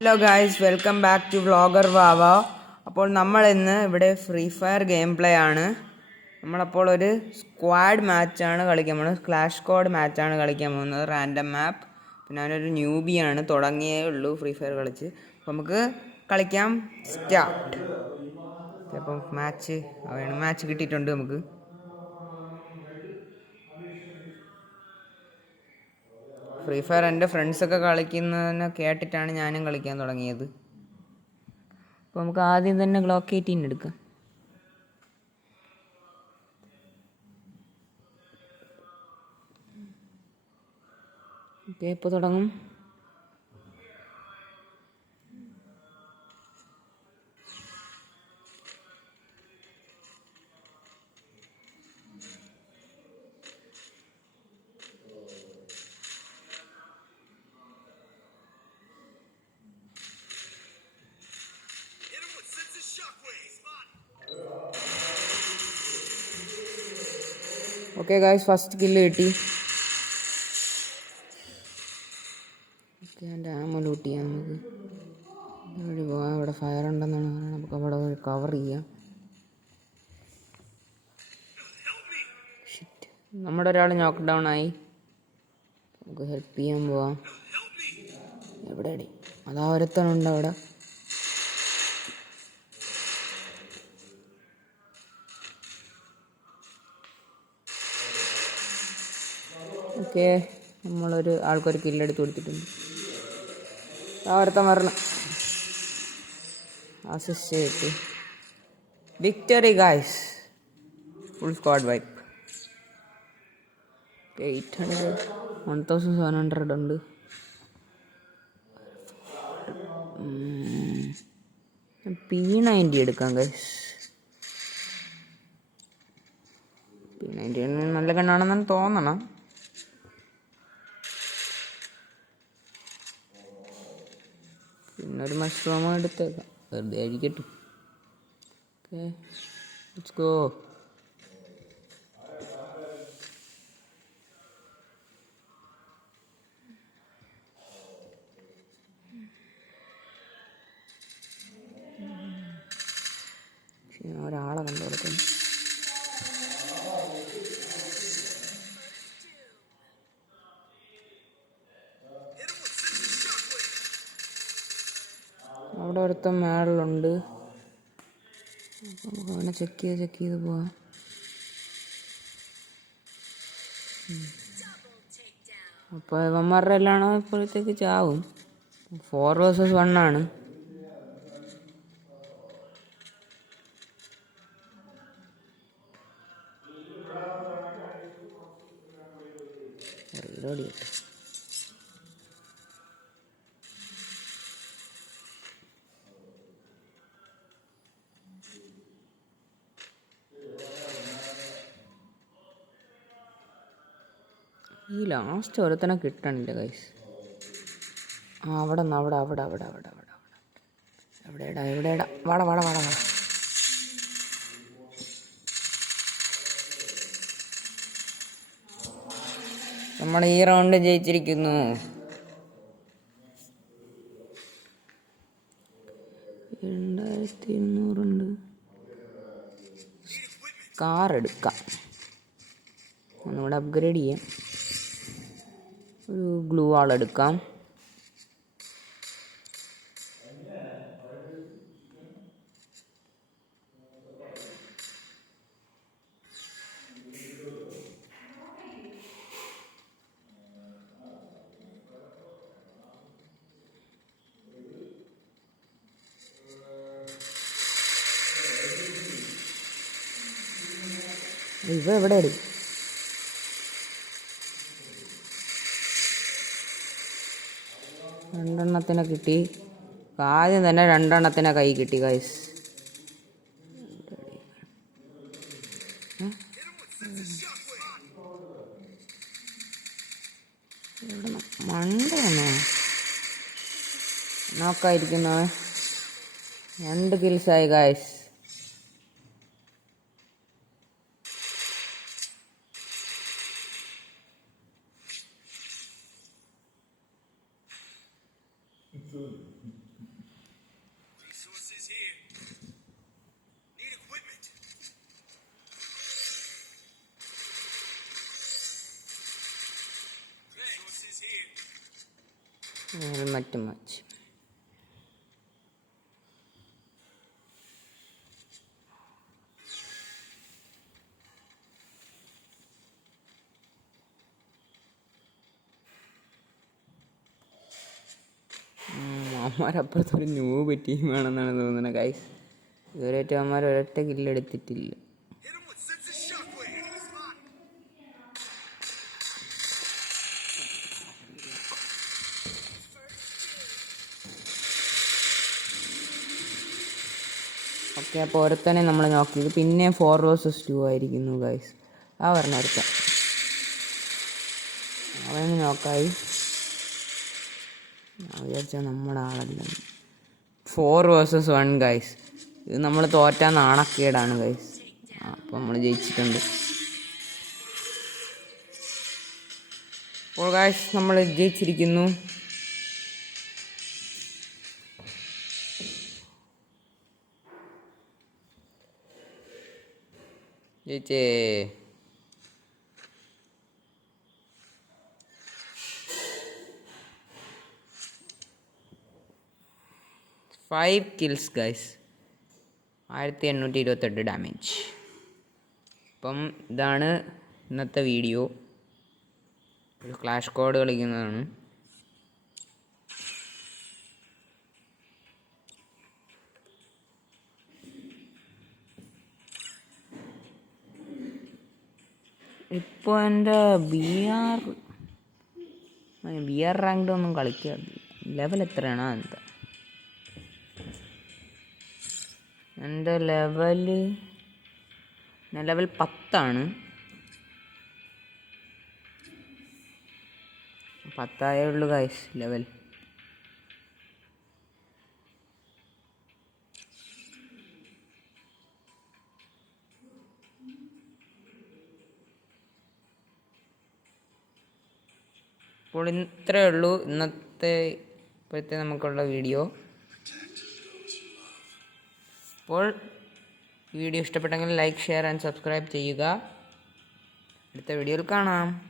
Hello guys, welcome back to vlogger Vava. അപ്പോൾ നമ്മൾ ഇന്ന് ഇവിടെ ഫ്രീ ഫയർ ഗെയിം പ്ലേ ആണ്. നമ്മളപ്പോൾ ഒരു സ്ക്വാഡ് മാച്ചാണ് കളിക്കാൻ പോകുന്നത്. ക്ലാഷ് സ്ക്വാഡ് മാച്ചാണ് കളിക്കാൻ പോകുന്നത്. റാൻഡം മാപ്പ്. പിന്നെ അവനൊരു ന്യൂബിയാണ്, തുടങ്ങിയേ ഉള്ളൂ ഫ്രീ ഫയർ കളിച്ച്. അപ്പോൾ നമുക്ക് കളിക്കാം. സ്റ്റാർട്ട്. അപ്പം മാച്ച് കിട്ടിയിട്ടുണ്ട് നമുക്ക്. ഫ്രീ ഫയർ എൻ്റെ ഫ്രണ്ട്സൊക്കെ കളിക്കുന്നതിനെ കേട്ടിട്ടാണ് ഞാനും കളിക്കാൻ തുടങ്ങിയത്. അപ്പോൾ നമുക്ക് ആദ്യം തന്നെ ഗ്ലോക്ക് 18 എടുക്കാം. ഓക്കെ, ഇപ്പോൾ തുടങ്ങും. ഓക്കെ ഗായ്സ്, ഫസ്റ്റ് കില്ല് കിട്ടി. ഓക്കെ, എൻ്റെ ആമ ലൂട്ട് ചെയ്യാം നമുക്ക്. വഴി പോകാം. ഇവിടെ ഫയർ ഉണ്ടെന്നാണ് പറയുന്നത്. നമുക്ക് അവിടെ കവർ ചെയ്യാം. ഷിറ്റ്, നമ്മുടെ ഒരാൾ നോക്ക് ഡൗൺ ആയി. നമുക്ക് ഹെൽപ്പ് ചെയ്യാൻ പോവാം. എവിടെയാടി? അതാ ഒരുത്തനുണ്ട് അവിടെ. ഓക്കെ, നമ്മളൊരു ആൾക്കൊരു കില്ലെടുത്ത് കൊടുത്തിട്ടുണ്ട്. ആ ഒരുത്തൻ വരണം. അസിസ്റ്റ് കിട്ടി. Victory guys, full squad wipe. 800 1700 ഉണ്ട്. P90 എടുക്കാം ഗൈസ്. P90 നല്ല കണ്ണാണെന്നാണ് തോന്നണം. പിന്നൊരു മഷ്റൂം എടുത്തേക്കാം, വെറുതെ അഴിക്കട്ടു. Okay, let's go. ഒരാളെ കണ്ടുകൊടുക്കുന്നു. അവിടെ ഒരുത്തൻ മേളിലുണ്ട്. നമുക്ക് അവനെ ചെക്ക് ചെയ്ത് പോവാം. അപ്പോൾ ഇവന്മാരുടെ എല്ലാം ഇപ്പോഴത്തേക്ക് ചാവും. 4 vs 1 ആണ്. റീലോഡ് ചെയ്യട്ടെ. ഈ ലാസ്റ്റ് ഒരുത്തനെ കിട്ടണില്ല ഗൈസ്. അവിടെ എവിടെടാ വാട. നമ്മൾ ഈ റൗണ്ട് ജയിച്ചിരിക്കുന്നു. 2200 ഉണ്ട്. കാർ എടുക്കാം, ഒന്നുകൂടെ അപ്ഗ്രേഡ് ചെയ്യാം. ഒരു ഗ്ലൂ വാൾ എടുക്കാം. ഇവ എവിടെ എടുക്കും? രണ്ടെണ്ണത്തിനെ കിട്ടി. ആദ്യം തന്നെ 2 എണ്ണത്തിനെ കൈ കിട്ടി ഗൈസ്. മണ്ടയാണോ നോക്കായിരിക്കുന്നവൻ? 2 കിൽസായി ഗൈസ്. Helmet match. അവന്മാരപ്പുറത്തൊരു ന്യൂബ് ടീമാണെന്നാണ് തോന്നുന്നത് ഗൈസ്. ഇതുവരെയായിട്ട് അവന്മാർ ഒരൊറ്റ കില്ലെടുത്തിട്ടില്ല. ഓക്കെ, അപ്പോൾ ഒരുത്തനെ നമ്മൾ നോക്കിയത് പിന്നെ 4 vs 2 ആയിരിക്കുന്നു ഗൈസ്. ആ പറഞ്ഞ ഒരുത്തൻ അവന് നോക്കായി. വിചാരിച്ചാൽ നമ്മുടെ ആളല്ല. 4 vs 1 ഗൈസ്. ഇത് നമ്മൾ തോറ്റാൻ നാണക്കേടാണ് ഗൈസ്. അപ്പോൾ നമ്മൾ ജയിച്ചിട്ടുണ്ട്. അപ്പോൾ ഗൈസ് നമ്മൾ ജയിച്ചിരിക്കുന്നു. ജയിച്ചേ. Five kills guys, 1828 damage. അപ്പം ഇതാണ് ഇന്നത്തെ വീഡിയോ. ഒരു ക്ലാഷ് സ്ക്വാഡ് കളിക്കുന്നതാണ്. ഇപ്പോൾ എൻ്റെ ബി ആർ റാങ്ക്ഡ് ഒന്നും കളിക്കാറില്ല. ലെവൽ എത്രയാണോ എന്താ? എൻ്റെ ലെവൽ 10 10 ഉള്ളൂ ഗൈസ് ലെവൽ. അപ്പോൾ ഇത്രയേ ഉള്ളൂ ഇപ്പോഴത്തെ നമുക്കുള്ള വീഡിയോ. അപ്പോൾ ഈ വീഡിയോ ഇഷ്ടപ്പെട്ടെങ്കിൽ ലൈക്ക്, ഷെയർ ആൻഡ് സബ്സ്ക്രൈബ് ചെയ്യുക. അടുത്ത വീഡിയോയിൽ കാണാം.